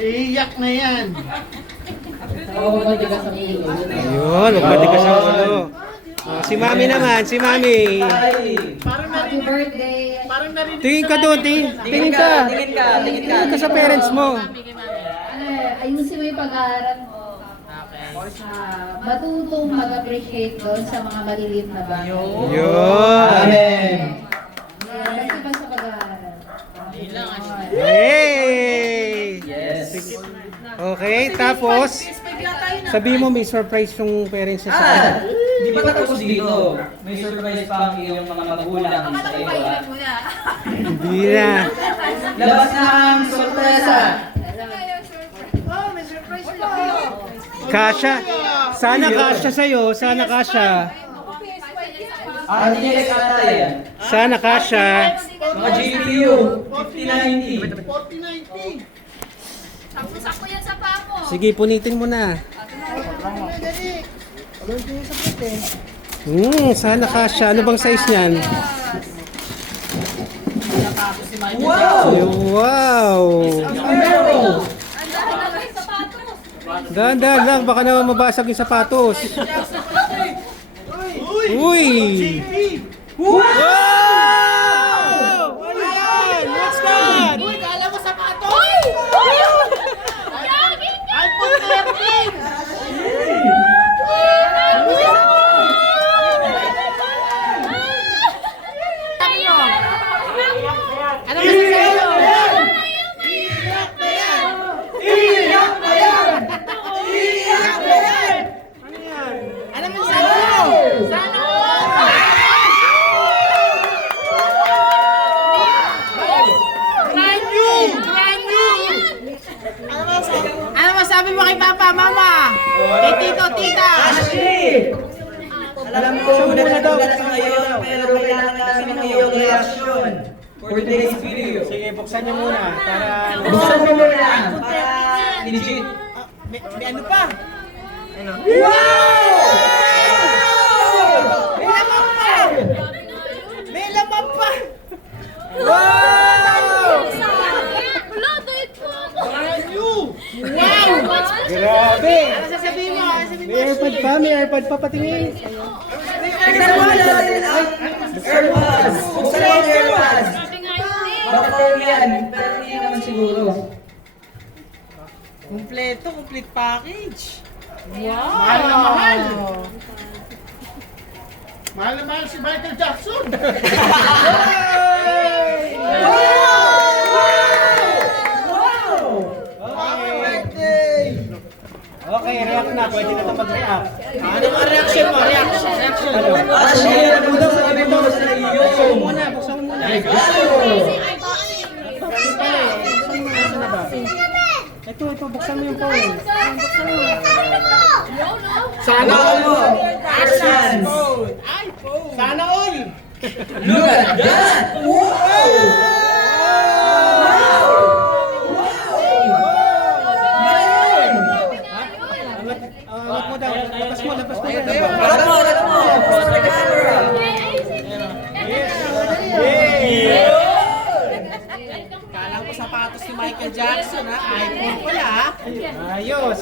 Iiyak na yan. Oo, matigas ang ulo. Ayun, magmatigas ang ulo. Oh, si Mami naman, si Mami. Parang Happy narinig. birthday. Parang narinig. Tingin ka doon, tingin ka. Tingin ka sa parents mo. Ayusin mo yung pag-aaral mo. Matutong mag-appreciate doon sa mga maliliit na bagay. Yun. Amen. Kasi pa sa pag-aaral. Hey! Yes. Okay, tapos sabi mo may surprise yung parents niya sa kanya. Di pa tapos dito. May surprise pa ang iyong mga magulang sa iyo. Hindi na. Labas na ang sorpresa. Kasha. Sana kasha sa'yo. Sana kasha. Ang DX ata yan. Sana kasha. Mga GPU. 5090. 4090. Sakto-sakto yan sa paa mo. Sige, punitin mo na. Sana kasha. Ano bang size niyan? Wow! Wow! Meron! Dahan-dahan lang, baka naman mabasag yung sapatos. Uy! Wow! Ano yan? What's that? Uy, kala mo sapato. Jogging ka! iPhone 13. Ano masasabi mo? Iyak na yan! Iyak na yan! Iyak na yan! Ano mo sabi mo? Sana brand new! Brand new! Ano masabi mo kay Papa, Mama? Kay Tito, Tita? Ashley! Alam ko nagulat ka ngayon, pero kailangan namin ng iyong reaksyon for today's video. Sige, buksan niyo muna para... Buksan mo muna para legit. May ano pa? Wow! May laman pa! May laman pa! Wala, doit po ako. Brand new! Grabe! Ano sasabihin mo? Ano sasabihin mo? May AirPod pa, may AirPod pa patingin. Tignan mo natin ang AirPods. Buksan mo ang AirPods. Sabi nga yun eh. Baka yan, pero hindi naman siguro. Kompleto, complete package. Wow! Mahal na mahal! Mahal na mahal si Michael Jackson! Happy birthday! Okay, react na. Pwede na ito mag-react. Ano ang reaction mo? Reaction! Reaction! Ashley, ano mo daw sabi mo sa Buksan mo iyo? muna, buksan mo muna. Ito, buksan mo yung phone. Sana Ano mo? Action! iPhone! Sana all! Look at that! Wow! Angat mo daw. Labas mo. Alam mo, alam mo! Post the camera! Kala ko sapatos ni Michael Jackson ha? iPhone pala ha? Ayos.